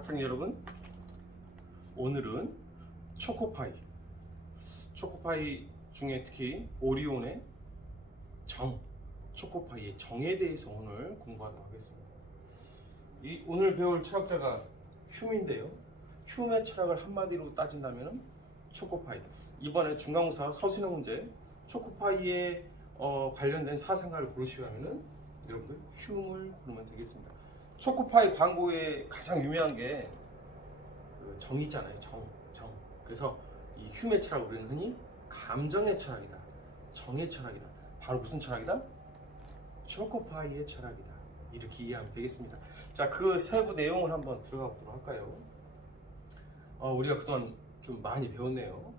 학생 여러분, 오늘은 초코파이 중에 특히 오리온의 초코파이의 정에 대해서 오늘 공부하도록 하겠습니다. 오늘 배울 철학자가 휴메인데요. 휴메 철학을 한마디로 따진다면 초코파이. 이번에 중간고사 서술형 문제 초코파이에 관련된 사상가를 고르시오 하면은 여러분들 휴메를 고르면 되겠습니다. 초코파이 광고에 가장 유명한 게 정이잖아요. 정. 그래서 이 휴메 철학을 우리는 흔히 감정의 철학이다, 정의 철학이다. 바로 무슨 철학이다? 초코파이의 철학이다. 이렇게 이해하면 되겠습니다. 자, 그 세부 내용을 한번 들어가 보도록 할까요? 우리가 그동안 좀 많이 배웠네요.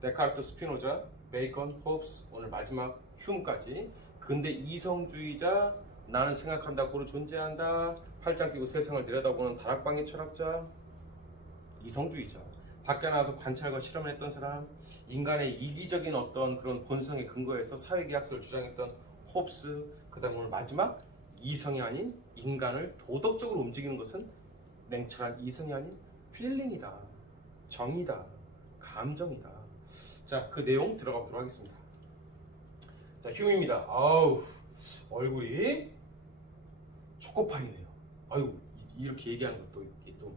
데카르트, 스피노자, 베이컨, 홉스, 오늘 마지막 휴메까지. 근대 이성주의자, 나는 생각한다고로 존재한다, 팔짱 끼고 세상을 내려다보는 다락방의 철학자, 이성주의자, 밖에 나가서 관찰과 실험을 했던 사람, 인간의 이기적인 어떤 그런 본성에 근거해서 사회계약서를 주장했던 홉스, 그 다음 오늘 마지막 이성이 아닌 인간을 도덕적으로 움직이는 것은 냉철한 이성이 아닌 필링이다, 정이다, 감정이다. 자, 그 내용 들어가 보도록 하겠습니다. 자, 휴메입니다. 얼굴이 초코파이네요. 이렇게 얘기하는 것도 좀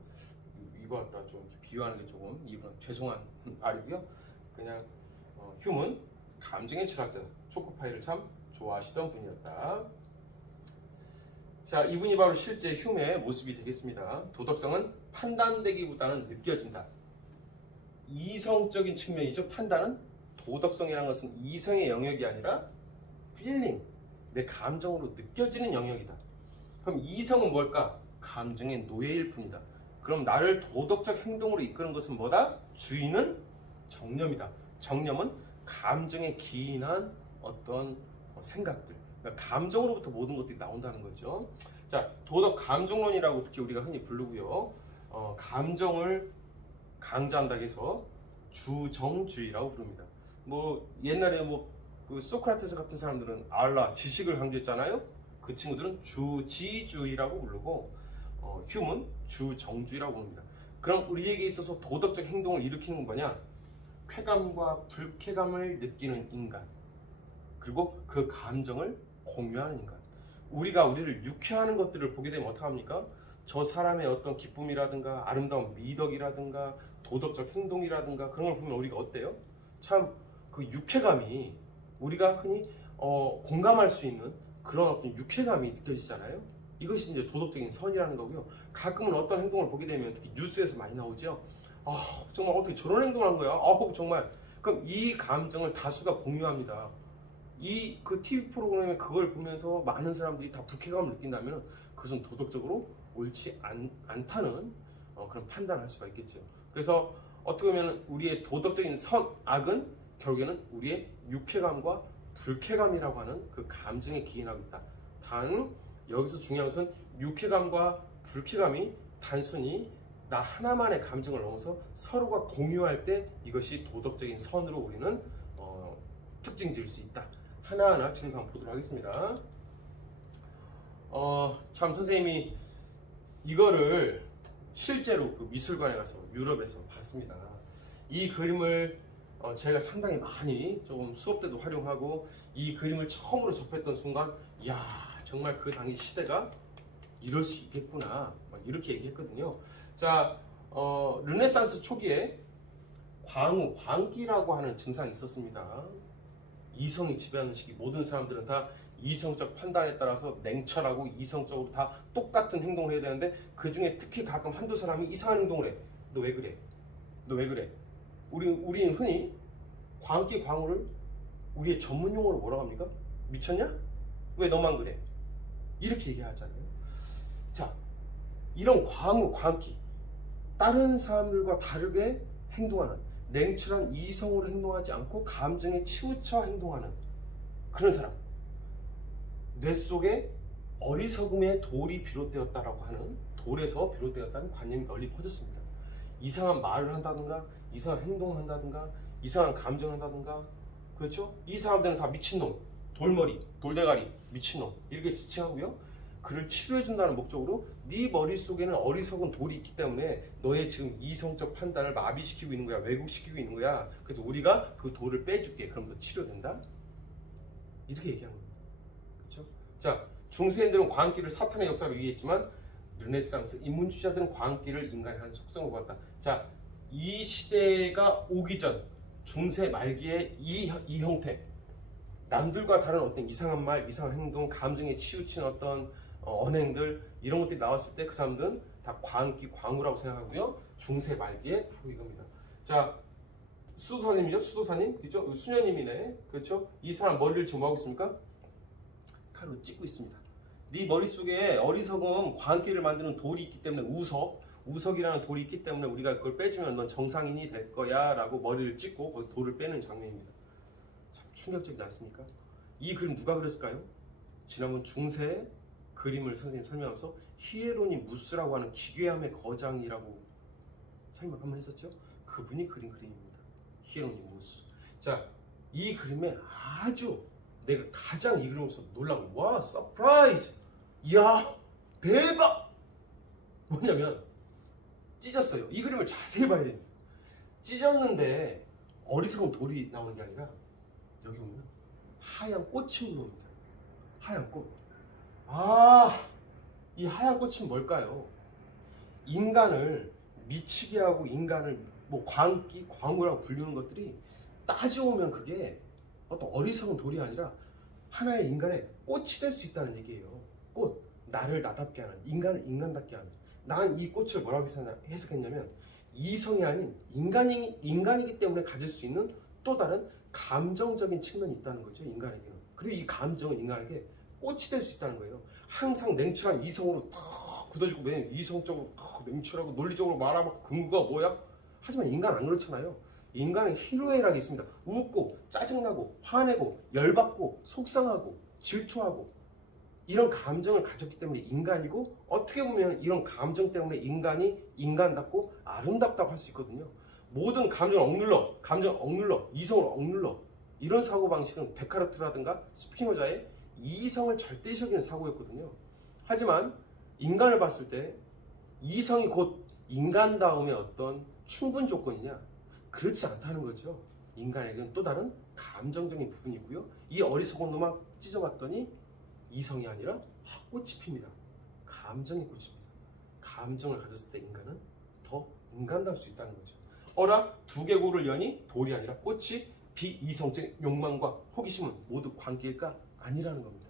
이거 갖다 좀 비유하는 게 조금 이건 죄송한 말이고요. 그냥 휴메는 감정의 철학자, 초코파이를 참 좋아하시던 분이었다. 자, 이분이 바로 실제 휴메의 모습이 되겠습니다. 도덕성은 판단되기보다는 느껴진다. 이성적인 측면이죠. 판단은, 도덕성이라는 것은 이성의 영역이 아니라 필링, 내 감정으로 느껴지는 영역이다. 그럼 이성은 뭘까? 감정의 노예일 뿐이다. 그럼 나를 도덕적 행동으로 이끄는 것은 뭐다? 주인은 정념이다. 정념은 감정에 기인한 어떤 생각들, 그러니까 감정으로부터 모든 것들이 나온다는 거죠. 자, 도덕 감정론이라고 특히 우리가 흔히 부르고요. 감정을 강조한다고 해서 주정주의라고 부릅니다. 옛날에 그 소크라테스 같은 사람들은 알라, 지식을 강조했잖아요. 그 친구들은 주지주의라고 부르고 휴메는 주정주의라고 부릅니다. 그럼 우리에게 있어서 도덕적 행동을 일으키는 건 뭐냐? 쾌감과 불쾌감을 느끼는 인간, 그리고 그 감정을 공유하는 인간. 우리가 우리를 유쾌하는 것들을 보게 되면 어떡합니까? 저 사람의 어떤 기쁨이라든가 아름다운 미덕이라든가 도덕적 행동이라든가 그런 걸 보면 우리가 어때요? 참 그 유쾌감이, 우리가 흔히 공감할 수 있는 그런 어떤 유쾌감이 느껴지잖아요. 이것이 이제 도덕적인 선이라는 거고요. 가끔은 어떤 행동을 보게 되면 특히 뉴스에서 많이 나오죠. 정말 어떻게 저런 행동을 한 거야? 정말. 그럼 이 감정을 다수가 공유합니다. 그 TV 프로그램에 그걸 보면서 많은 사람들이 다 불쾌감을 느낀다면 그것은 도덕적으로 옳지 않다는 그런 판단을 할 수가 있겠죠. 그래서 어떻게 보면 우리의 도덕적인 악은 결국에는 우리의 유쾌감과 불쾌감이라고 하는 그 감정에 기인하고 있다. 단 여기서 중요한 것은 유쾌감과 불쾌감이 단순히 나 하나만의 감정을 넘어서 서로가 공유할 때 이것이 도덕적인 선으로 우리는 특징 지을 수 있다. 하나하나 지금 한번 보도록 하겠습니다. 참 선생님이 이거를 실제로 그 미술관에 가서 유럽에서 봤습니다. 이 그림을 제가 상당히 많이 좀 수업 때도 활용하고 이 그림을 처음으로 접했던 순간, 이야, 정말 그 당시 시대가 이럴 수 있겠구나, 이렇게 얘기했거든요. 자, 르네상스 초기에 광기라고 하는 증상이 있었습니다. 이성이 지배하는 시기, 모든 사람들은 다 이성적 판단에 따라서 냉철하고 이성적으로 다 똑같은 행동을 해야 되는데 그 중에 특히 가끔 한두 사람이 이상한 행동을 해. 너 왜 그래? 너 왜 그래? 우리는 흔히 광기, 광우를 우리의 전문 용어로 뭐라고 합니까? 미쳤냐? 왜 너만 그래? 이렇게 얘기하잖아요. 자, 이런 광우, 광기, 다른 사람들과 다르게 행동하는, 냉철한 이성으로 행동하지 않고 감정에 치우쳐 행동하는 그런 사람, 뇌 속에 어리석음의 돌이 비롯되었다라고 하는, 돌에서 비롯되었다는 관념이 널리 퍼졌습니다. 이상한 말을 한다든가 이상한 행동을 한다든가 이상한 감정을 한다든가, 그렇죠? 이 사람들은 다 미친놈, 돌머리, 돌대가리, 미친놈 이렇게 지칭하고요. 그를 치료해준다는 목적으로 네 머릿속에는 어리석은 돌이 있기 때문에 너의 지금 이성적 판단을 마비시키고 있는 거야. 왜곡시키고 있는 거야. 그래서 우리가 그 돌을 빼줄게. 그럼 너 치료된다? 이렇게 얘기한 겁니다. 그렇죠? 자, 중세인들은 광기를 사탄의 역사로 이해했지만 르네상스 인문주의자들은 광기를 인간의 한 속성으로 봤다. 자, 이 시대가 오기 전 중세 말기의 이 형태, 남들과 다른 어떤 이상한 말, 이상한 행동, 감정에 치우친 어떤 언행들, 이런 것들이 나왔을 때 그 사람들은 다 광기, 광우라고 생각하고요. 중세 말기에 바로 이겁니다. 자, 수도사님이죠? 수도사님? 그렇죠? 수녀님이네. 그렇죠? 이 사람 머리를 지금 뭐 하고 있습니까? 칼로 찢고 있습니다. 네 머릿속에 어리석은 광기를 만드는 돌이 있기 때문에 우석이라는 돌이 있기 때문에 우리가 그걸 빼주면 넌 정상인이 될 거야 라고 머리를 찢고 거기서 돌을 빼는 장면입니다. 참 충격적이지 않습니까? 이 그림 누가 그렸을까요? 지난번 중세 그림을 선생님 설명하면서 히에로니무스라고 하는 기괴함의 거장이라고 설명 한번 했었죠? 그분이 그린 그림입니다. 히에로니무스. 자, 이 그림에 아주 내가 가장 이 그림에서 놀라운 와 서프라이즈, 이야 대박, 뭐냐면 찢었어요. 이 그림을 자세히 봐야 됩니다. 찢었는데 어리석은 돌이 나오는 게 아니라 여기 보면 하얀 꽃이 올라옵니다. 하얀 꽃. 이 하얀 꽃은 뭘까요? 인간을 미치게 하고 인간을 뭐 광기, 광우라고 불리는 것들이 따져오면 그게 어떤 어리석은 돌이 아니라 하나의 인간의 꽃이 될 수 있다는 얘기예요. 꽃, 나를 나답게 하는, 인간을 인간답게 하는. 난 이 꽃을 뭐라고 해석했냐면 이성이 아닌 인간이기 때문에 가질 수 있는 또 다른 감정적인 측면이 있다는 거죠. 인간에게는. 그리고 이 감정은 인간에게 꽃이 될 수 있다는 거예요. 항상 냉철한 이성으로 탁 굳어지고, 왜냐면 이성적으로 냉철하고 논리적으로 말하면 근거가 뭐야? 하지만 인간 안 그렇잖아요. 인간은 희로애락이 있습니다. 웃고 짜증나고 화내고 열받고 속상하고 질투하고 이런 감정을 가졌기 때문에 인간이고, 어떻게 보면 이런 감정 때문에 인간이 인간답고 아름답다고 할 수 있거든요. 모든 감정을 억눌러, 이성을 억눌러, 이런 사고방식은 데카르트라든가 스피노자의 이성을 절대적인 사고였거든요. 하지만 인간을 봤을 때 이성이 곧 인간다움의 어떤 충분 조건이냐? 그렇지 않다는 거죠. 인간에게는 또 다른 감정적인 부분이 있고요. 이 어리석은 놈만 찢어봤더니 이성이 아니라 꽃이 핍니다. 감정이 꽃입니다. 감정을 가졌을 때 인간은 더 인간다울 수 있다는 거죠. 어라 두 개골을 여니 돌이 아니라 꽃이 비이성적 욕망과 호기심은 모두 광기일까? 아니라는 겁니다.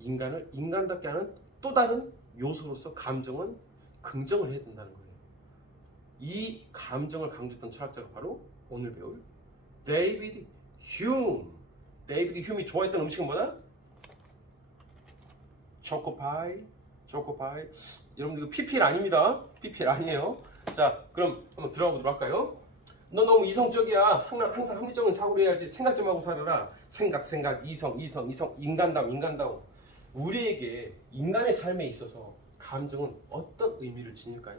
인간을 인간답게 하는 또 다른 요소로서 감정은 긍정을 해야 된다는 거예요. 이 감정을 강조했던 철학자가 바로 오늘 배울 데이비드 휴me. 데이비드 휴메이 좋아했던 음식은 뭐다? 초코파이. 여러분들 이거 PPL 아닙니다. PPL 아니에요. 자, 그럼 한번 들어가 보도록 할까요? 너 너무 이성적이야. 항상 합리적인 사고를 해야지. 생각 좀 하고 살아라. 생각, 이성, 인간다움. 우리에게 인간의 삶에 있어서 감정은 어떤 의미를 지닐까요?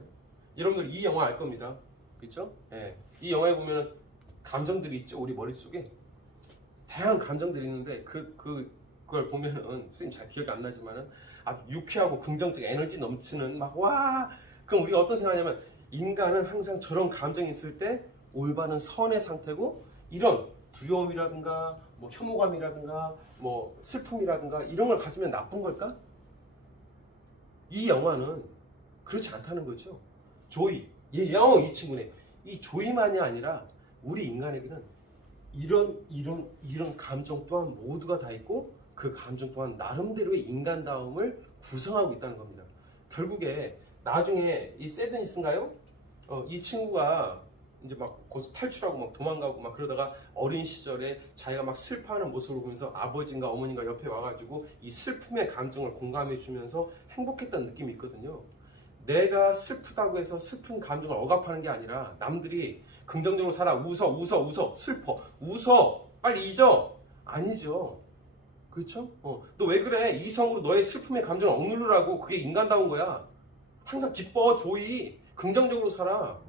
여러분들 이 영화 알 겁니다. 그렇죠? 예. 이 영화에 보면은 감정들이 있죠. 우리 머릿속에 다양한 감정들이 있는데 그걸 보면은 선생님 잘 기억이 안 나지만은 아주 유쾌하고 긍정적 에너지 넘치는 그럼 우리가 어떤 생각하냐면 인간은 항상 저런 감정이 있을 때 올바른 선의 상태고, 이런 두려움이라든가 뭐 혐오감이라든가 뭐 슬픔이라든가 이런 걸 가지면 나쁜 걸까? 이 영화는 그렇지 않다는 거죠. 조이, 이 친구네. 이 조이만이 아니라 우리 인간에게는 이런 감정 또한 모두가 다 있고, 그 감정 또한 나름대로의 인간다움을 구성하고 있다는 겁니다. 결국에 나중에 이 세드니스인가요? 이 친구가 이제 막 거기서 탈출하고 막 도망가고 막 그러다가 어린 시절에 자기가 막 슬퍼하는 모습을 보면서 아버지인가 어머니가 옆에 와가지고 이 슬픔의 감정을 공감해 주면서 행복했다는 느낌이 있거든요. 내가 슬프다고 해서 슬픈 감정을 억압하는 게 아니라 남들이 긍정적으로 살아, 웃어, 슬퍼, 웃어, 빨리 잊어. 아니죠. 그렇죠? 너 왜 그래? 이성으로 너의 슬픔의 감정을 억누르라고. 그게 인간다운 거야. 항상 기뻐, 조이, 긍정적으로 살아.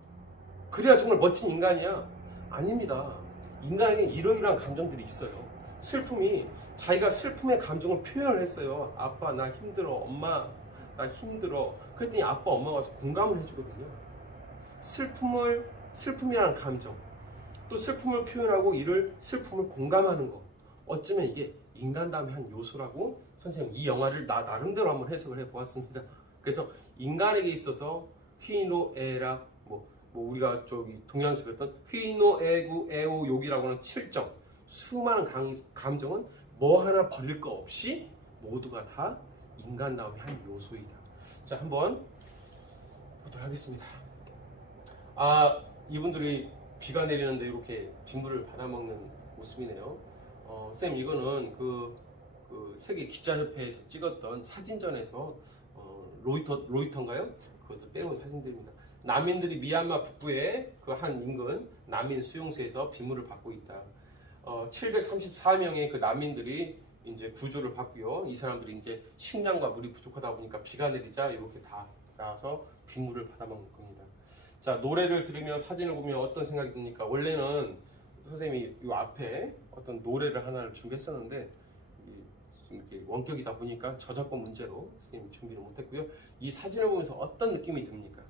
그래야 정말 멋진 인간이야. 아닙니다. 인간에게 이러이러한 감정들이 있어요. 슬픔이, 자기가 슬픔의 감정을 표현을 했어요. 아빠 나 힘들어, 엄마 나 힘들어. 그랬더니 아빠 엄마가 와서 공감을 해주거든요. 슬픔이라는 감정, 또 슬픔을 표현하고 이를 슬픔을 공감하는 거, 어쩌면 이게 인간다움의 한 요소라고 선생님 이 영화를 나 나름대로 한번 해석을 해보았습니다. 그래서 인간에게 있어서 휘노에라 뭐 우리가 저기 동양에서 배웠던 휘노에구 에오 욕이라고 하는 7점, 수많은 감정은 뭐 하나 버릴 거 없이 모두가 다 인간다움의 한 요소이다. 자, 한번 보도록 하겠습니다. 이분들이 비가 내리는데 이렇게 빗물을 받아먹는 모습이네요. 쌤, 이거는 그 세계 기자협회에서 찍었던 사진전에서 로이터인가요? 그것을 빼온 사진들입니다. 난민들이 미얀마 북부의 그 한 인근 난민 수용소에서 빗물을 받고 있다. 734명의 그 난민들이 이제 구조를 받고요. 이 사람들이 이제 식량과 물이 부족하다 보니까 비가 내리자 이렇게 다 나와서 빗물을 받아먹는 겁니다. 자, 노래를 들으며 사진을 보면 어떤 생각이 듭니까? 원래는 선생님이 이 앞에 어떤 노래를 하나를 준비했었는데 이렇게 원격이다 보니까 저작권 문제로 선생님이 준비를 못했고요. 이 사진을 보면서 어떤 느낌이 듭니까?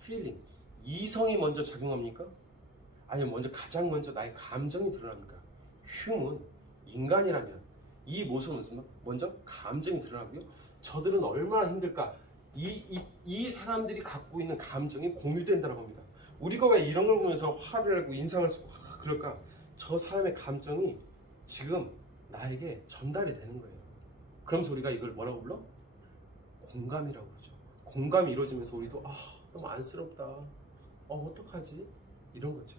feeling. 이성이 먼저 작용합니까? 아니면 가장 먼저 나의 감정이 드러납니까? human, 인간이라면 이 모습은 먼저 감정이 드러나고요. 저들은 얼마나 힘들까? 이 사람들이 갖고 있는 감정이 공유된다고 합니다. 우리가 왜 이런 걸 보면서 화를 내고 인상을 쓰고 그럴까? 저 사람의 감정이 지금 나에게 전달이 되는 거예요. 그러면서 우리가 이걸 뭐라고 불러? 공감이라고 그러죠. 공감이 이루어지면서 우리도 너무 안쓰럽다. 어떡하지? 이런 거죠.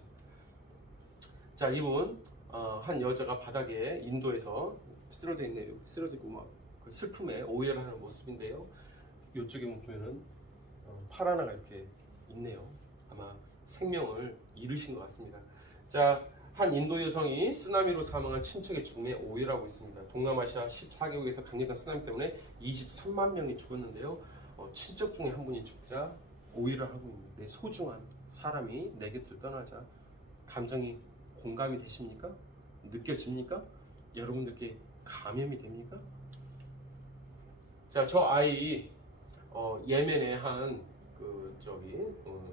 자, 이분 한 여자가 바닥에 인도에서 쓰러져 있네요. 쓰러지고 막 그 슬픔에 오해를 하는 모습인데요. 이쪽에 보면은 팔 하나가 이렇게 있네요. 아마 생명을 잃으신 것 같습니다. 자, 한 인도 여성이 쓰나미로 사망한 친척의 죽음에 오해를 하고 있습니다. 동남아시아 14개국에서 강력한 쓰나미 때문에 23만 명이 죽었는데요. 친척 중에 한 분이 죽자 오해를 하고 있는 내 소중한 사람이 내 곁을 떠나자 감정이 공감이 되십니까? 느껴집니까? 여러분들께 감염이 됩니까? 자, 저 아이 예멘의 한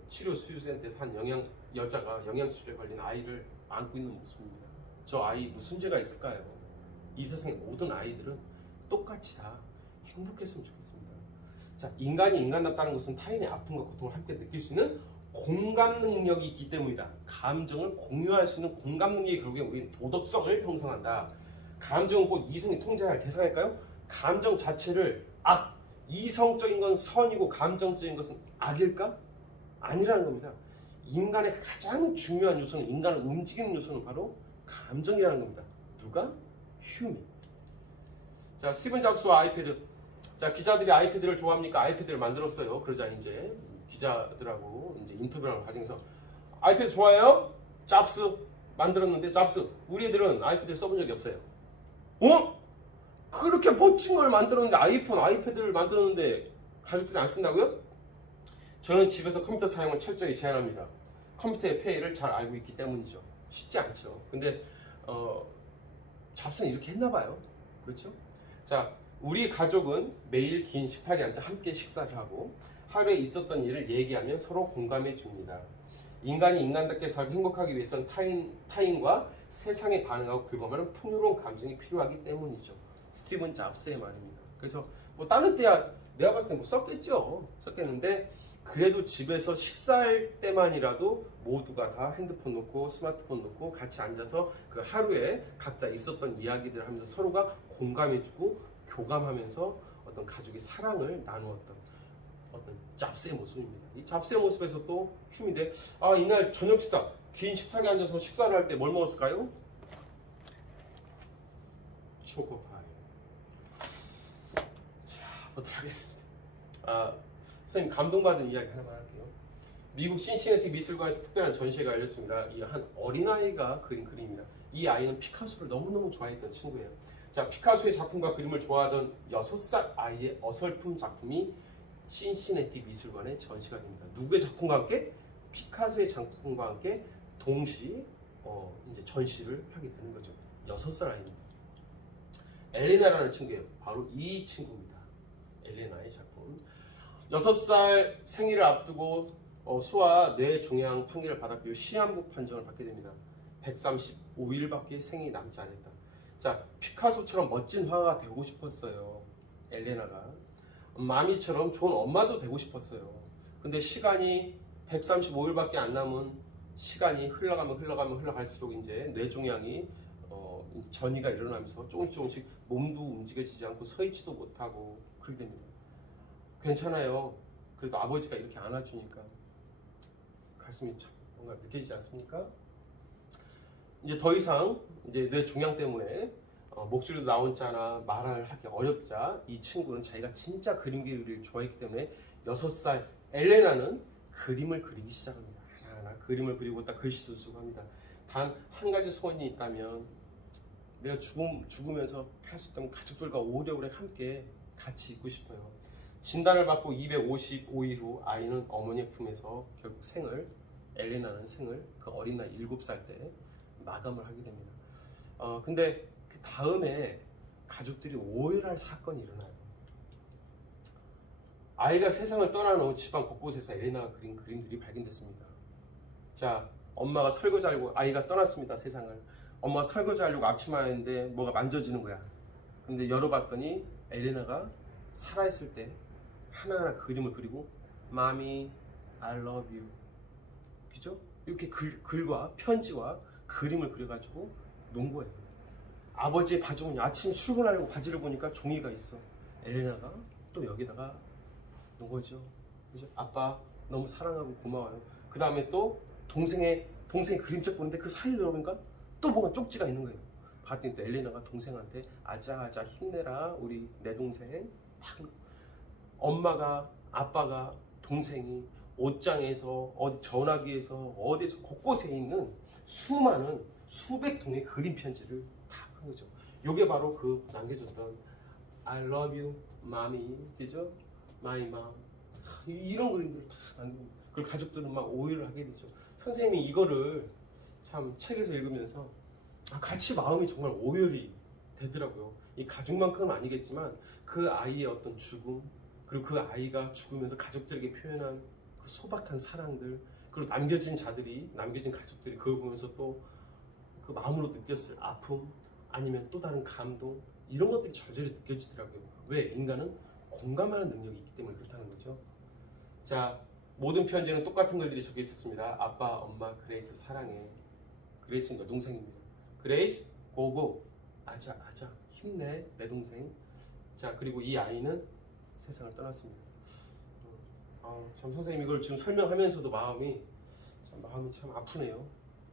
치료 수유센터에서 한 여자가 영양실조에 걸린 아이를 안고 있는 모습입니다. 저 아이 무슨 죄가 있을까요? 이 세상의 모든 아이들은 똑같이 다 행복했으면 좋겠습니다. 자, 인간이 인간답다는 것은 타인의 아픔과 고통을 함께 느낄 수 있는 공감 능력이 있기 때문이다. 감정을 공유할 수 있는 공감 능력이 결국에 우리는 도덕성을 형성한다. 감정은 곧 이성이 통제할 대상일까요? 감정 자체를 이성적인 건 선이고 감정적인 것은 악일까? 아니라는 겁니다. 인간의 가장 중요한 요소는, 인간을 움직이는 요소는 바로 감정이라는 겁니다. 누가? 휴미. 자, 스티븐 잡스와 아이패드. 자, 기자들이 아이패드를 좋아합니까? 아이패드를 만들었어요. 그러자 이제 기자들하고 이제 인터뷰하는 과정에서 아이패드 좋아해요? 잡스 만들었는데 잡스, 우리 애들은 아이패드를 써본 적이 없어요. 그렇게 멋진 걸 만들었는데 아이패드를 만들었는데 가족들이 안 쓴다고요? 저는 집에서 컴퓨터 사용을 철저히 제한합니다. 컴퓨터의 폐해를 잘 알고 있기 때문이죠. 쉽지 않죠. 근데 잡스는 이렇게 했나 봐요. 그렇죠? 자, 우리 가족은 매일 긴 식탁에 앉아 함께 식사를 하고 하루에 있었던 일을 얘기하며 서로 공감해 줍니다. 인간이 인간답게 살고 행복하기 위해서는 타인과 세상에 반응하고 교감하는 풍요로운 감정이 필요하기 때문이죠. 스티븐 잡스의 말입니다. 그래서 다른 때야 내가 봤을 때 썼겠는데 그래도 집에서 식사할 때만이라도 모두가 다 핸드폰 놓고 스마트폰 놓고 같이 앉아서 그 하루에 각자 있었던 이야기들을 하면서 서로가 공감해주고 교감하면서 어떤 가족의 사랑을 나누었던 어떤 잡스의 모습입니다. 이 잡스의 모습에서 또 휴미인데 이날 저녁 식사, 긴 식탁에 앉아서 식사를 할 때 뭘 먹었을까요? 초코파이. 자, 보도록 하겠습니다. 선생님 감동받은 이야기 하나만 할게요. 미국 신시내티 미술관에서 특별한 전시회가 열렸습니다. 이 한 어린아이가 그린 그림입니다. 이 아이는 피카소를 너무너무 좋아했던 친구예요. 자, 피카소의 작품과 그림을 좋아하던 6살 아이의 어설픈 작품이 신시내티 미술관에 전시가 됩니다. 누구의 작품과 함께? 피카소의 작품과 함께 동시 이제 전시를 하게 되는 거죠. 6살 아이입니다. 엘레나라는 친구예요. 바로 이 친구입니다. 엘레나의 작품. 6살 생일을 앞두고 소아 뇌 종양 판결을 받았고요. 시한부 판정을 받게 됩니다. 135일밖에 생이 남지 않았다. 자, 피카소처럼 멋진 화가가 되고 싶었어요. 엘레나가. 마미처럼 좋은 엄마도 되고 싶었어요. 근데 시간이 135일밖에 안 남은 시간이 흘러갈수록 이제 뇌종양이 이제 전이가 일어나면서 조금씩 몸도 움직여지지 않고 서 있지도 못하고 그렇게 됩니다. 괜찮아요. 그래도 아버지가 이렇게 안아주니까 가슴이 참 뭔가 느껴지지 않습니까? 이제 더 이상 이제 뇌종양 때문에 목소리도 나오지 않아 말을 하기 어렵자 이 친구는 자기가 진짜 그림 그리기를 좋아했기 때문에 6살 엘레나는 그림을 그리기 시작합니다. 하나하나 그림을 그리고 딱 글씨도 쓰고 합니다. 단 한 가지 소원이 있다면 내가 죽으면서 할 수 있다면 가족들과 오래오래 함께 같이 있고 싶어요. 진단을 받고 255일 후 아이는 어머니의 품에서 결국 엘레나는 생을 그 어린 나이 7살 때 마감을 하게 됩니다. 근데 그 다음에 가족들이 오해를 할 사건이 일어나요. 아이가 세상을 떠나는 집안 곳곳에서 엘레나가 그린 그림들이 발견됐습니다. 자, 엄마가 설거지 하려고 아이가 떠났습니다. 세상을. 엄마가 설거지 하려고 앞치마했는데 뭐가 만져지는 거야. 근데 열어봤더니 엘레나가 살아있을 때 하나하나 그림을 그리고 마미, I love you. 그죠? 이렇게 글과 편지와 그림을 그려가지고 놓은 거예요. 아버지의 가족은 아침에 출근하려고 바지를 보니까 종이가 있어. 엘레나가 또 여기다가 놓은 거죠. 그죠? 아빠 너무 사랑하고 고마워요. 그 다음에 또 동생이 그림책 보는데 그 사이를 열어보니까 또 뭔가 쪽지가 있는 거예요. 봤더니 또 엘레나가 동생한테 아자아자 힘내라 우리 내 동생. 엄마가 아빠가 동생이 옷장에서 어디 전화기에서 어디서 곳곳에 있는 수많은 수백 통의 그림 편지를 다 한 거죠. 요게 바로 그 남겨줬던 I love you, mommy, 그죠? My mom. 이런 그림들을 다 남깁니다. 그리고 가족들은 막 오해를 하게 되죠. 선생님이 이거를 참 책에서 읽으면서 같이 마음이 정말 오열이 되더라고요. 이 가족만큼은 아니겠지만 그 아이의 어떤 죽음, 그리고 그 아이가 죽으면서 가족들에게 표현한 그 소박한 사랑들, 그리고 남겨진 가족들이 그걸 보면서 또 그 마음으로 느꼈을 아픔, 아니면 또 다른 감동, 이런 것들이 절절히 느껴지더라고요. 왜? 인간은 공감하는 능력이 있기 때문에 그렇다는 거죠. 자, 모든 편지에는 똑같은 글들이 적혀 있었습니다. 아빠, 엄마, 그레이스 사랑해. 그레이스는 여동생입니다. 그레이스, 고고, 아자, 힘내, 내 동생. 자, 그리고 이 아이는 세상을 떠났습니다. 참 선생님 이걸 지금 설명하면서도 마음이 참 아프네요.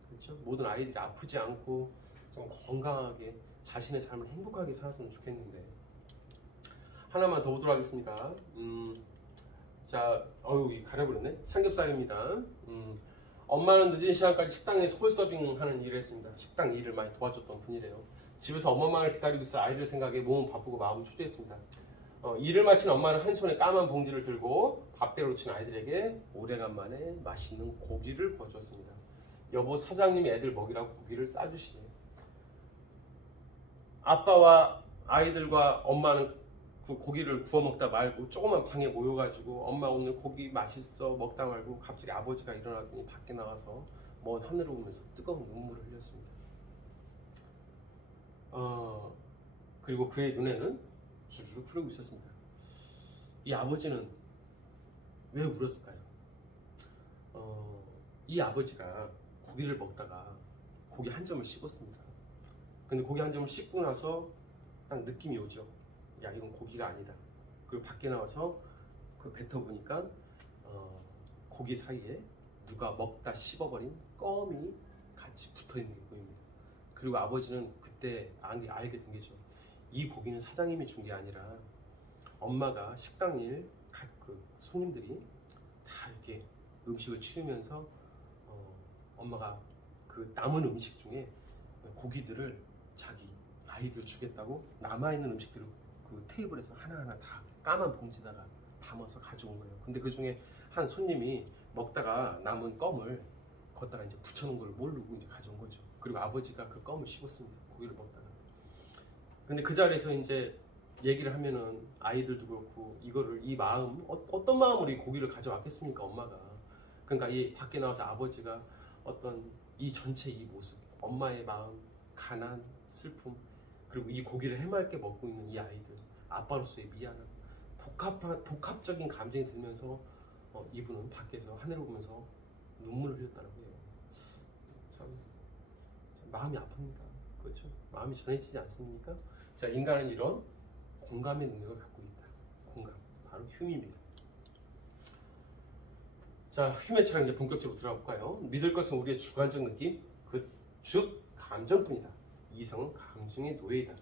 그렇죠? 모든 아이들이 아프지 않고 좀 건강하게 자신의 삶을 행복하게 살았으면 좋겠는데 하나만 더 보도록 하겠습니다. 자, 이 가려버렸네. 삼겹살입니다. 엄마는 늦은 시간까지 식당에 소울 서빙하는 일을 했습니다. 식당 일을 많이 도와줬던 분이래요. 집에서 엄마만을 기다리고 있어 아이들 생각에 몸은 바쁘고 마음은 초조했습니다. 일을 마친 엄마는 한 손에 까만 봉지를 들고 밥대를 놓친 아이들에게 오래간만에 맛있는 고기를 구워주었습니다. 여보, 사장님이 애들 먹이라고 고기를 싸주시네. 아빠와 아이들과 엄마는 그 고기를 구워 먹다 말고 조그만 방에 모여가지고 엄마 오늘 고기 맛있어 먹다 말고 갑자기 아버지가 일어나더니 밖에 나가서 먼 하늘을 보면서 뜨거운 눈물을 흘렸습니다. 그리고 그의 눈에는 주르르 흐르고 있었습니다. 이 아버지는 왜 울었을까요? 이 아버지가 고기를 먹다가 고기 한 점을 씹었습니다. 근데 고기 한 점을 씹고 나서 딱 느낌이 오죠. 야, 이건 고기가 아니다. 그리고 밖에 나와서 그 뱉어보니까 고기 사이에 누가 먹다 씹어버린 껌이 같이 붙어있는 게 보입니다. 그리고 아버지는 그때 알게 된 게죠. 이 고기는 사장님이 준 게 아니라 엄마가 식당 일 그 손님들이 다 이렇게 음식을 치우면서 엄마가 그 남은 음식 중에 고기들을 자기 아이들 주겠다고 남아있는 음식들을 그 테이블에서 하나하나 다 까만 봉지다가 담아서 가져온 거예요. 근데 그 중에 한 손님이 먹다가 남은 껌을 걷다가 이제 붙여놓은 걸 모르고 이제 가져온 거죠. 그리고 아버지가 그 껌을 씹었습니다. 고기를 먹다가. 근데 그 자리에서 이제 얘기를 하면은 아이들도 그렇고 이거를 이 마음 어떤 마음으로 이 고기를 가져왔겠습니까 엄마가. 그러니까 이 밖에 나와서 아버지가 어떤 이 전체 이 모습 엄마의 마음 가난 슬픔 그리고 이 고기를 해맑게 먹고 있는 이 아이들 아빠로서의 미안함 복합적인 감정이 들면서 이분은 밖에서 하늘을 보면서 눈물을 흘렸다고 해요. 참 마음이 아픕니다. 그렇죠? 마음이 전해지지 않습니까? 자, 인간은 이런 공감의 능력을 갖고 있다. 공감, 바로 휴입니다. 자, 휴의 차례 이제 본격적으로 들어볼까요? 믿을 것은 우리의 주관적 느낌, 즉 감정뿐이다. 이성은 감정의 노예이다.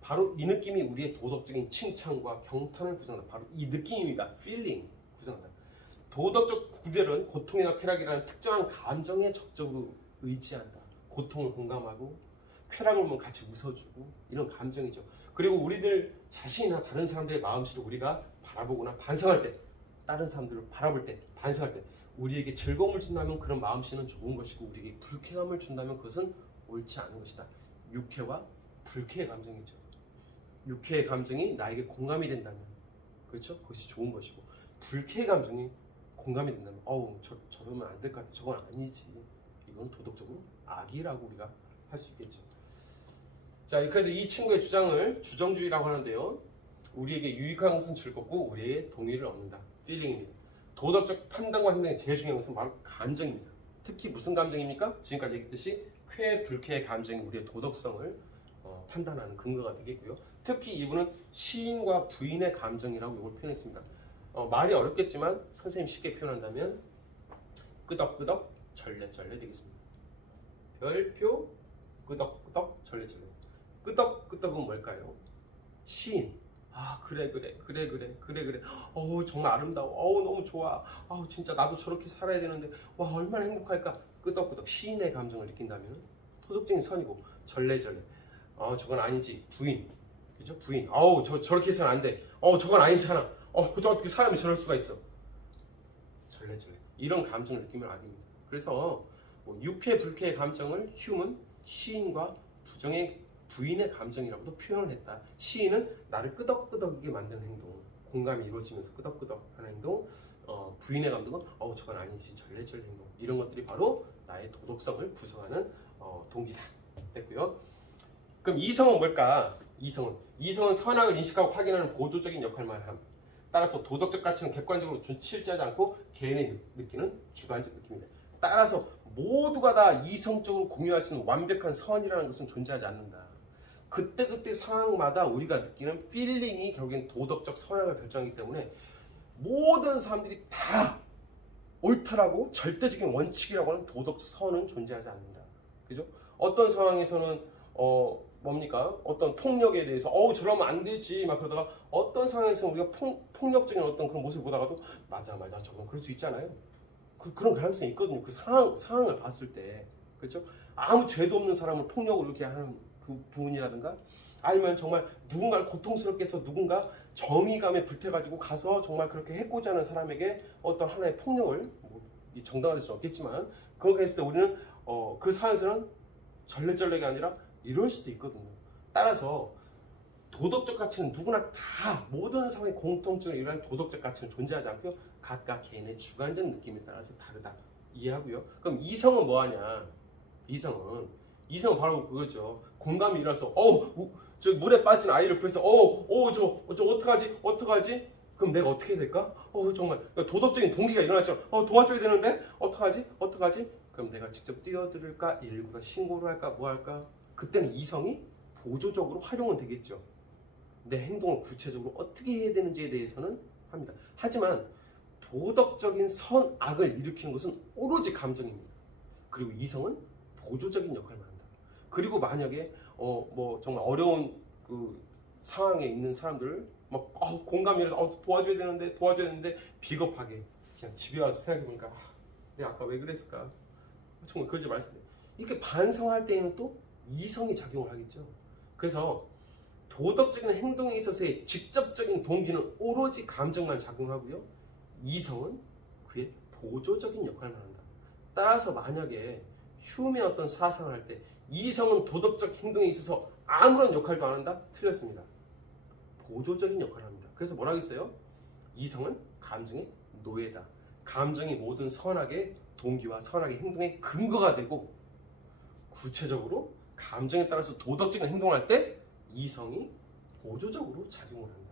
바로 이 느낌이 우리의 도덕적인 칭찬과 경탄을 구성한다. 바로 이 느낌입니다. feeling 구성한다. 도덕적 구별은 고통이나 쾌락이라는 특정한 감정에 적극적으로 의지한다. 고통을 공감하고 쾌락을 보면 같이 웃어주고 이런 감정이죠. 그리고 우리들 자신이나 다른 사람들의 마음씨를 우리가 바라보거나 반성할 때 다른 사람들을 바라볼 때 반성할 때 우리에게 즐거움을 준다면 그런 마음씨는 좋은 것이고 우리에게 불쾌감을 준다면 그것은 옳지 않은 것이다. 유쾌와 불쾌의 감정이죠. 유쾌의 감정이 나에게 공감이 된다면 그렇죠? 그것이 좋은 것이고 불쾌의 감정이 공감이 된다면 저러면 안 될 것 같아. 저건 아니지. 이건 도덕적으로 악이라고 우리가 할 수 있겠죠. 자, 그래서 이 친구의 주장을 주정주의라고 하는데요. 우리에게 유익한 것은 즐겁고 우리의 동의를 얻는다. feeling입니다. 도덕적 판단과 행동에 제일 중요한 것은 바로 감정입니다. 특히 무슨 감정입니까? 지금까지 얘기했듯이 쾌, 불쾌의 감정이 우리의 도덕성을 판단하는 근거가 되겠고요. 특히 이분은 시인과 부인의 감정이라고 이걸 표현했습니다. 말이 어렵겠지만 선생님 쉽게 표현한다면 끄덕끄덕 절레절레 되겠습니다. 별표 끄덕끄덕 절레절레. 끄덕끄덕은 뭘까요? 시인. 그래. 정말 아름다워. 너무 좋아. 진짜 나도 저렇게 살아야 되는데 와 얼마나 행복할까. 끄덕끄덕 시인의 감정을 느낀다면 도덕적인 선이고 절레절레. 저건 아니지. 부인. 그죠? 부인. 저렇게 해서는 안 돼. 저건 아니잖아. 저 어떻게 사람이 저럴 수가 있어. 절레절레. 이런 감정을 느끼면 악입니다. 그래서 유쾌 불쾌의 감정을 휴은 시인과 부인의 감정이라고도 표현을 했다. 시인은 나를 끄덕끄덕이게 만드는 행동, 공감이 이루어지면서 끄덕끄덕하는 행동, 부인의 감정은 저건 아니지 절레절레 행동. 이런 것들이 바로 나의 도덕성을 구성하는 동기다. 됐고요. 그럼 이성은 뭘까? 이성은 선악을 인식하고 확인하는 보조적인 역할만 함. 따라서 도덕적 가치는 객관적으로 실제하지 않고 개인이 느끼는 주관적 느낌이다. 따라서 모두가 다 이성적으로 공유할 수 있는 완벽한 선이라는 것은 존재하지 않는다. 그때 상황마다 우리가 느끼는 필링이 결국엔 도덕적 선악을 결정하기 때문에 모든 사람들이 다 옳다라고 절대적인 원칙이라고 하는 도덕적 선은 존재하지 않는다. 그죠? 어떤 상황에서는 어떤 폭력에 대해서 저러면 안 되지 막 그러다가 어떤 상황에서 우리가 폭력적인 어떤 그런 모습을 보다가도 맞아 저건 그럴 수 있잖아요. 그런 가능성이 있거든요. 그 상황을 봤을 때. 그렇죠? 아무 죄도 없는 사람을 폭력으로 이렇게 하는 그 부분이라든가 아니면 정말 누군가를 고통스럽게 해서 누군가 정의감에 불태가지고 가서 정말 그렇게 해코지 하는 사람에게 어떤 하나의 폭력을 정당화될 수 없겠지만 그렇게 했을 때 우리는 그 상황에서는 절레절레가 아니라 이럴 수도 있거든요. 따라서 도덕적 가치는 누구나 다 모든 상황에 공통적으로 일어나는 도덕적 가치는 존재하지 않고요. 각각 개인의 주관적 느낌에 따라서 다르다. 이해하고요. 그럼 이성은 뭐하냐? 이성은 바로 그거죠. 공감이 일어나서 저 물에 빠진 아이를 구해서 저 어떡하지? 그럼 내가 어떻게 해야 될까? 정말 도덕적인 동기가 일어났죠. 도와줘야 되는데 어떡하지? 그럼 내가 직접 뛰어들을까? 119가 신고를 할까? 뭐 할까? 그때는 이성이 보조적으로 활용은 되겠죠. 내 행동을 구체적으로 어떻게 해야 되는지에 대해서는 합니다. 하지만 도덕적인 선악을 일으키는 것은 오로지 감정입니다. 그리고 이성은 보조적인 역할만 한다. 그리고 만약에 정말 어려운 그 상황에 있는 사람들 막 공감이라서 도와줘야 되는데 비겁하게 그냥 집에 와서 생각해보니까 내가 아까 왜 그랬을까? 정말 그러지 말았어요. 이렇게 반성할 때에는 또 이성이 작용을 하겠죠. 그래서 도덕적인 행동에 있어서의 직접적인 동기는 오로지 감정만 작용하고요. 이성은 그의 보조적인 역할만 한다. 따라서 만약에 휴메의 어떤 사상을 할 때 이성은 도덕적 행동에 있어서 아무런 역할도 안 한다? 틀렸습니다. 보조적인 역할을 합니다. 그래서 뭐라고 했어요? 이성은 감정의 노예다. 감정이 모든 선악의 동기와 선악의 행동의 근거가 되고, 구체적으로 감정에 따라서 도덕적인 행동을 할 때 이성이 보조적으로 작용을 한다.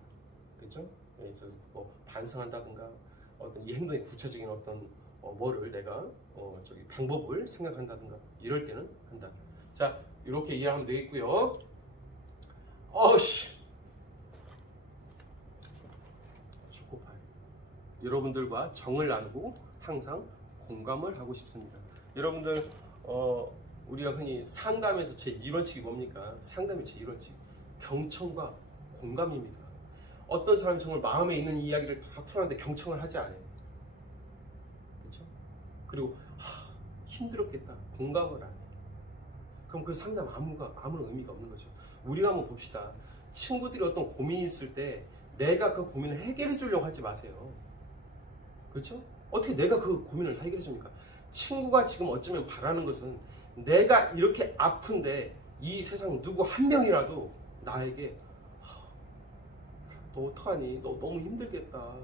그렇죠? 그래서 뭐 반성한다든가 어떤 이 행동의 구체적인 어떤 뭐를 내가 방법을 생각한다든가 이럴 때는 한다. 자, 이렇게 이해하면 되겠고요. 어씨, 초코파이. 여러분들과 정을 나누고 항상 공감을 하고 싶습니다. 여러분들 우리가 흔히 상담에서 제 1원칙이 뭡니까? 상담의 제 1원칙 경청과 공감입니다. 어떤 사람이 정말 마음에 있는 이야기를 다 털어놨는데 경청을 하지 않아요. 그렇죠? 그리고 힘들었겠다 공감을 안 해. 그럼 그 상담 아무런 의미가 없는 거죠. 우리가 한번 봅시다. 친구들이 어떤 고민이 있을 때 내가 그 고민을 해결해 주려고 하지 마세요. 그렇죠? 어떻게 내가 그 고민을 해결해 줍니까? 친구가 지금 어쩌면 바라는 것은 내가 이렇게 아픈데 이 세상 누구 한 명이라도 나에게 너 어떡하니? 너 너무 힘들겠다.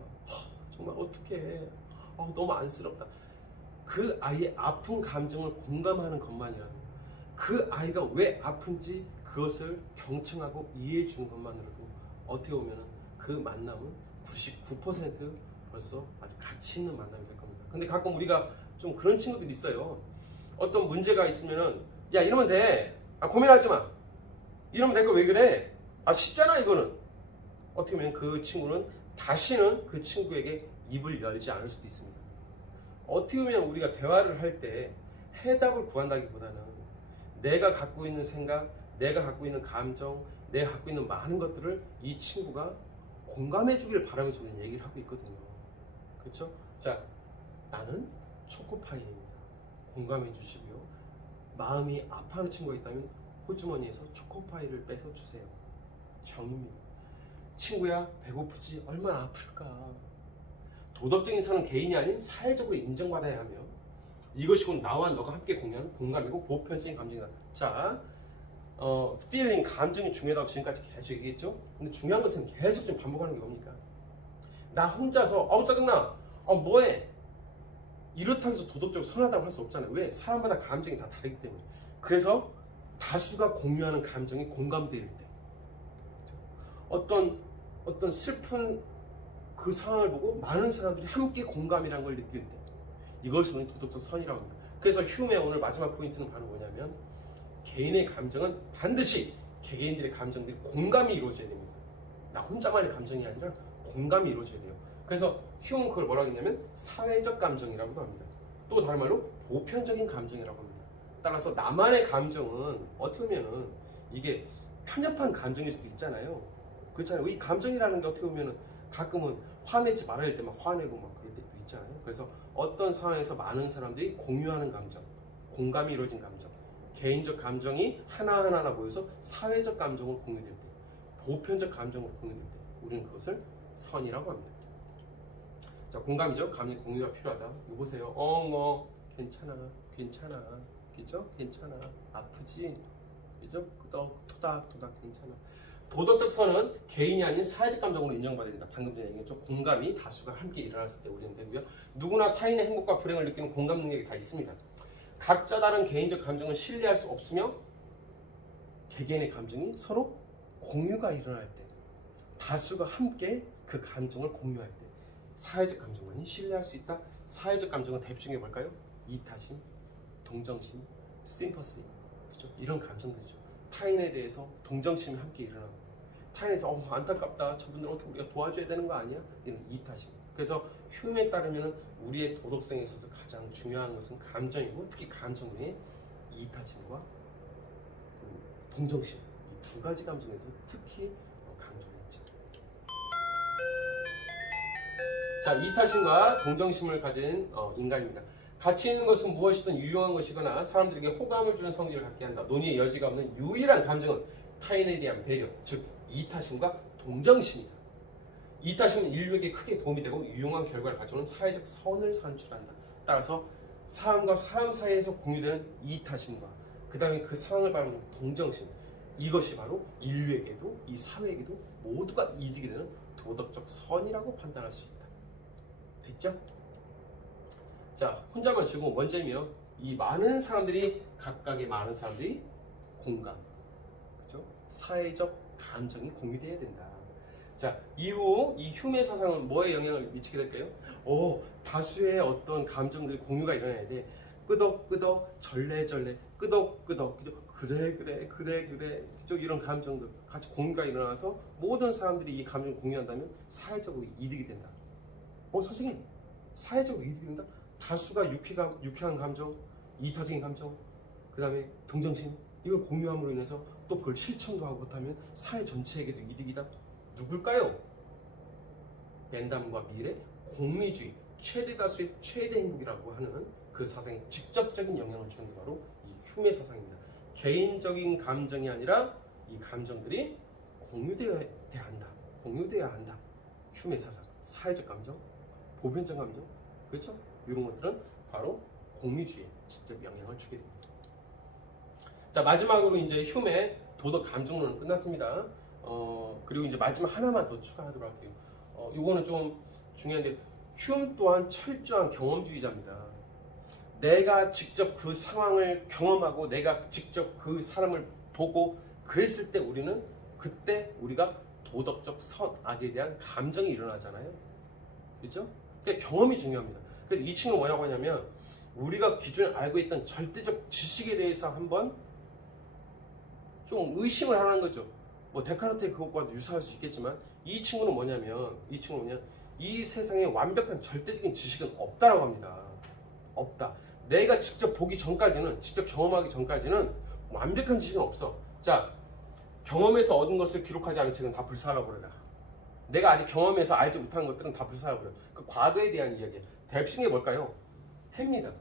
정말 어떡해. 너무 안쓰럽다. 그 아이의 아픈 감정을 공감하는 것만이라도, 그 아이가 왜 아픈지 그것을 경청하고 이해해 주는 것만으로도 어떻게 보면 그 만남은 99% 벌써 아주 가치 있는 만남이 될 겁니다. 근데 가끔 우리가 좀 그런 친구들이 있어요. 어떤 문제가 있으면은 야 이러면 돼. 고민하지 마. 이러면 될 거 왜 그래? 쉽잖아 이거는. 어떻게 보면 그 친구는 다시는 그 친구에게 입을 열지 않을 수도 있습니다. 어떻게 보면 우리가 대화를 할 때 해답을 구한다기보다는 내가 갖고 있는 생각, 내가 갖고 있는 감정, 내가 갖고 있는 많은 것들을 이 친구가 공감해 주길 바라면서 우리는 얘기를 하고 있거든요. 그렇죠? 자, 나는 초코파이입니다. 공감해 주시고요. 마음이 아파하는 친구가 있다면 호주머니에서 초코파이를 빼서 주세요. 정입니다. 친구야, 배고프지? 얼마나 아플까? 도덕적인 선은 개인이 아닌 사회적으로 인정받아야 하며, 이것이 곧 나와 너가 함께 공유하는 공감이고 보편적인 감정이다. 자, feeling, 감정이 중요하다고 지금까지 계속 얘기했죠? 근데 중요한 것은 계속 좀 반복하는 게 뭡니까? 나 혼자서 짜증나! 뭐해? 이렇다고 해서 도덕적으로 선하다고 할 수 없잖아요. 왜? 사람마다 감정이 다 다르기 때문에. 그래서 다수가 공유하는 감정이 공감될 때, 어떤 슬픈 그 상황을 보고 많은 사람들이 함께 공감이라는 걸 느낄 때, 이것을 우리는 도덕적 선이라고 합니다. 그래서 휴메의 오늘 마지막 포인트는 바로 뭐냐면, 개인의 감정은 반드시 개개인들의 감정들이 공감이 이루어져야 됩니다. 나 혼자만의 감정이 아니라 공감이 이루어져야 돼요. 그래서 휴은 그걸 뭐라고 했냐면 사회적 감정이라고도 합니다. 또 다른 말로 보편적인 감정이라고 합니다. 따라서 나만의 감정은 어떻게 보면은 이게 편협한 감정일 수도 있잖아요. 그렇잖아요. 이 감정이라는 게 어떻게 보면은 가끔은 화내지 말아야 할 때만 화내고 막 그럴 때도 있잖아요. 그래서 어떤 상황에서 많은 사람들이 공유하는 감정, 공감이 이루어진 감정, 개인적 감정이 하나하나 모여서 사회적 감정으로 공유될 때, 보편적 감정으로 공유될 때 우리는 그것을 선이라고 합니다. 자, 공감이죠. 감정 공유가 필요하다. 이거 보세요. 괜찮아, 그죠? 괜찮아, 아프지, 그죠? 토닥토닥 괜찮아. 도덕적 선은 개인이 아닌 사회적 감정으로 인정받아야 된다. 방금 전에 얘기했죠. 공감이 다수가 함께 일어났을 때 우리는 되고요. 누구나 타인의 행복과 불행을 느끼는 공감 능력이 다 있습니다. 각자 다른 개인적 감정을 신뢰할 수 없으며 개개인의 감정이 서로 공유가 일어날 때, 다수가 함께 그 감정을 공유할 때 사회적 감정만이 신뢰할 수 있다. 사회적 감정은 대표적인 게 뭘까요? 이타심, 동정심, 심퍼시, 그렇죠? 이런 감정들이죠. 타인에 대해서 동정심이 함께 일어나고, 타인에서 안타깝다, 저분들 어떻게 우리가 도와줘야 되는 거 아니야? 이런 이타심. 그래서 휴메에 따르면 우리의 도덕성에 있어서 가장 중요한 것은 감정이고, 특히 감정 중에 이타심과 동정심, 이 두 가지 감정에서 특히 강조했죠. 자, 이타심과 동정심을 가진 인간입니다. 가치 있는 것은 무엇이든 유용한 것이거나 사람들에게 호감을 주는 성질을 갖게 한다. 논의의 여지가 없는 유일한 감정은 타인에 대한 배려, 즉 이타심과 동정심이다. 이타심은 인류에게 크게 도움이 되고 유용한 결과를 가져오는 사회적 선을 산출한다. 따라서 사람과 사람 사이에서 공유되는 이타심과 그 다음에 그 상황을 바라보는 동정심, 이것이 바로 인류에게도 이 사회에게도 모두가 이득이 되는 도덕적 선이라고 판단할 수 있다. 됐죠? 자, 혼자만 즐거운 원점이요. 이 많은 사람들이 각각의 많은 사람들이 공감, 그렇죠? 사회적 감정이 공유돼야 된다. 자, 이후 이 휴메 사상은 뭐에 영향을 미치게 될까요? 다수의 어떤 감정들이 공유가 일어나야 돼. 끄덕끄덕, 절레절레, 끄덕끄덕, 그죠? 그래, 그죠? 이런 감정들 같이 공유가 일어나서 모든 사람들이 이 감정을 공유한다면 사회적으로 이득이 된다. 선생님, 사회적으로 이득이 된다? 다수가 유쾌한 감정, 이타적인 감정, 그 다음에 동정심, 이걸 공유함으로 인해서 또 그걸 실천도 하고 그렇다면 사회 전체에게도 이득이다. 누굴까요? 벤담과 밀의 공리주의, 최대 다수의 최대 행복이라고 하는 그 사상에 직접적인 영향을 주는 게 바로 이 휴메 사상입니다. 개인적인 감정이 아니라 이 감정들이 공유되어야 한다. 휴메 사상, 사회적 감정, 보편적 감정, 그렇죠? 이런 것들은 바로 공리주의에 직접 영향을 주게 됩니다. 자, 마지막으로 이제 휴메 도덕 감정론은 끝났습니다. 그리고 이제 마지막 하나만 더 추가하도록 할게요. 요거는 좀 중요한데, 휴메 또한 철저한 경험주의자입니다. 내가 직접 그 상황을 경험하고 내가 직접 그 사람을 보고 그랬을 때 그때 우리가 도덕적 선악에 대한 감정이 일어나잖아요. 그렇죠? 그러니까 경험이 중요합니다. 그래서 이 친구는 뭐라고 하냐면, 우리가 기존에 알고 있던 절대적 지식에 대해서 한번 좀 의심을 하는 거죠. 뭐 데카르트의 그것과도 유사할 수 있겠지만, 이 친구는 뭐냐면 이 세상에 완벽한 절대적인 지식은 없다라고 합니다. 없다. 내가 직접 보기 전까지는, 직접 경험하기 전까지는 완벽한 지식은 없어. 자, 경험에서 얻은 것을 기록하지 않은 책은 다 불사하라고 그래라. 내가 아직 경험해서 알지 못한 것들은 다 불사하라고 그래. 그 과거에 대한 이야기. 대표적인 게 뭘까요? 해입니다.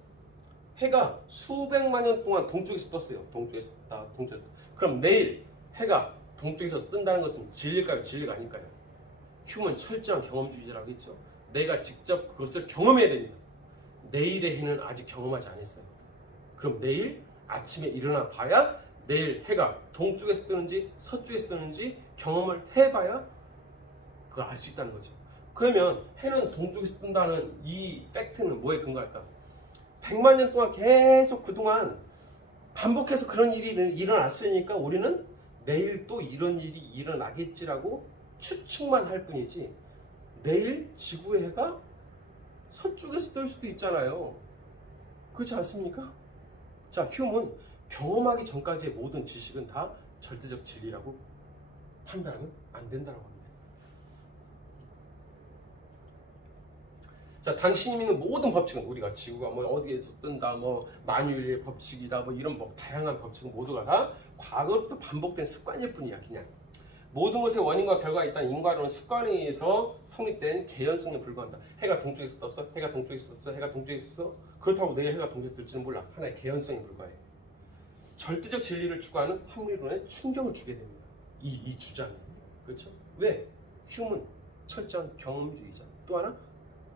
해가 수백만 년 동안 동쪽에서 떴어요. 동쪽에서 떴다. 그럼 내일 해가 동쪽에서 뜬다는 것은 진리일까요? 진리가 아닐까요? 휴먼 철저한 경험주의자라고 했죠. 내가 직접 그것을 경험해야 됩니다. 내일의 해는 아직 경험하지 않았어요. 그럼 내일 아침에 일어나 봐야 내일 해가 동쪽에서 뜨는지 서쪽에서 뜨는지 경험을 해봐야 그걸 알 수 있다는 거죠. 그러면 해는 동쪽에서 뜬다는 이 팩트는 뭐에 근거할까? 100만 년 동안 계속 그동안 반복해서 그런 일이 일어났으니까 우리는 내일 또 이런 일이 일어나겠지라고 추측만 할 뿐이지, 내일 지구의 해가 서쪽에서 뜰 수도 있잖아요. 그렇지 않습니까? 자, 휴먼은 경험하기 전까지의 모든 지식은 다 절대적 진리라고 판단하면 안 된다고 합니다. 자, 당신이 믿는 모든 법칙은, 우리가 지구가 뭐 어디에서 뜬다, 뭐 만유인의 법칙이다, 뭐 이런 다양한 법칙은 모두가 다 과거부터 반복된 습관일 뿐이야. 그냥 모든 것의 원인과 결과가 있다는 인과론은 습관에 의해서 성립된 개연성에 불과한다. 해가 동쪽에서 떴어, 해가 동쪽에서 떴어, 해가 동쪽에서 떴어. 그렇다고 내일 해가 동쪽에서 뜰지는 몰라. 하나의 개연성에 불과해. 절대적 진리를 추구하는 합리론에 충격을 주게 됩니다. 이 주장이. 그렇죠? 왜? 휴먼 철저한 경험주의자. 또 하나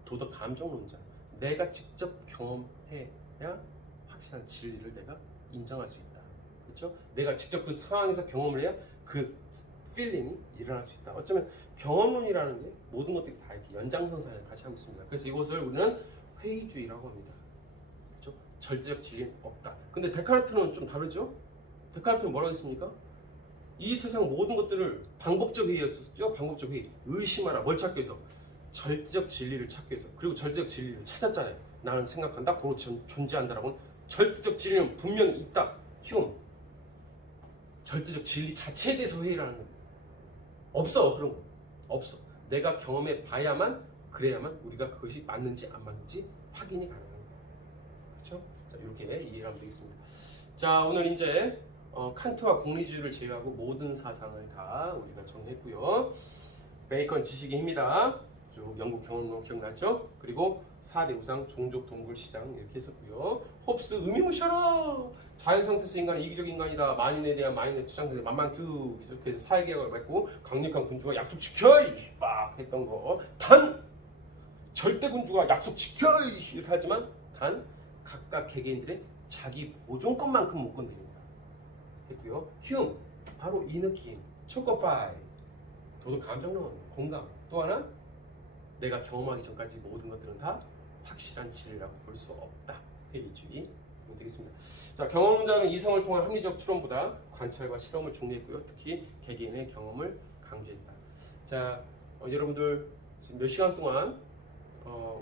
도덕 감정론자. 내가 직접 경험해야 확실한 진리를 내가 인정할 수 있다. 그렇죠? 내가 직접 그 상황에서 경험을 해야 그 필링이 일어날 수 있다. 어쩌면 경험론이라는 게 모든 것들이 다 이렇게 연장선상을 같이 하고 있습니다. 그래서 이것을 우리는 회의주의라고 합니다. 그렇죠? 절대적 진리는 없다. 근데 데카르트는 좀 다르죠? 데카르트는 뭐라고 했습니까? 이 세상 모든 것들을 방법적 회의였었죠? 방법적 회의. 의심하라. 뭘 찾기 위해서? 절대적 진리를 찾기 위해서. 그리고 절대적 진리를 찾았잖아요. 나는 생각한다. 그로 존재한다라고는 절대적 진리는 분명히 있다. 휴먼. 절대적 진리 자체에 대해서 회의를 하는 겁니다. 없어. 그런 거. 없어. 내가 경험해 봐야만, 그래야만 우리가 그것이 맞는지 안 맞는지 확인이 가능한 거예요. 그렇죠? 자, 이렇게 이해를 하면 되겠습니다. 자, 오늘 이제 칸트와 공리주의를 제외하고 모든 사상을 다 우리가 정리했고요. 베이컨 지식의 힘이다. 쭉 영국 경험론 기억나죠? 그리고 4대 우상 종족 동물 시장 이렇게 했었고요. 홉스 의미무시하라. 자연 상태에서 인간은 이기적 인간이다. 만인에 대한 만인의 주장들이 만만투. 그래서 사회계약을 맺고 강력한 군주가 약속 지켜 빡 했던 거. 단 절대 군주가 약속 지켜 이렇게 하지만 단 각각 개개인들의 자기 보존권만큼 못 건드립니다. 했고요. 휴 바로 이 느낌. 초코파이. 도덕 감정론, 공감. 또 하나, 내가 경험하기 전까지 모든 것들은 다 확실한 진리라고 볼 수 없다. 회의주의. 되겠습니다. 자, 경험자는 이성을 통한 합리적 추론보다 관찰과 실험을 중요했고요. 특히 개개인의 경험을 강조했다. 자, 여러분들 지금 몇 시간 동안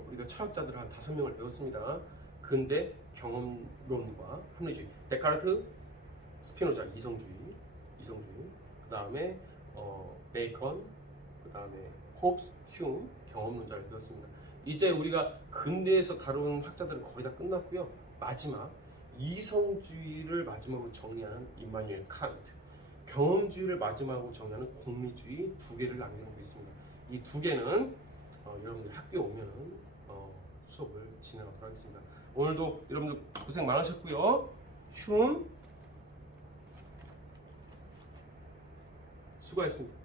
우리가 철학자들 한 5명을 배웠습니다. 근대 경험론과 합리주의. 데카르트, 스피노자 이성주의, 그 다음에 베이컨, 그 다음에 홉스, 휴 경험론자를 배웠습니다. 이제 우리가 근대에서 다룬 학자들은 거의 다 끝났고요. 마지막 이성주의를 마지막으로 정리하는 임마누엘 칸트, 경험주의를 마지막으로 정리하는 공리주의 두 개를 남겨놓고 있습니다. 이 두 개는 여러분들 학교에 오면은 수업을 진행하도록 하겠습니다. 오늘도 여러분들 고생 많으셨고요. 휴 수고하셨습니다.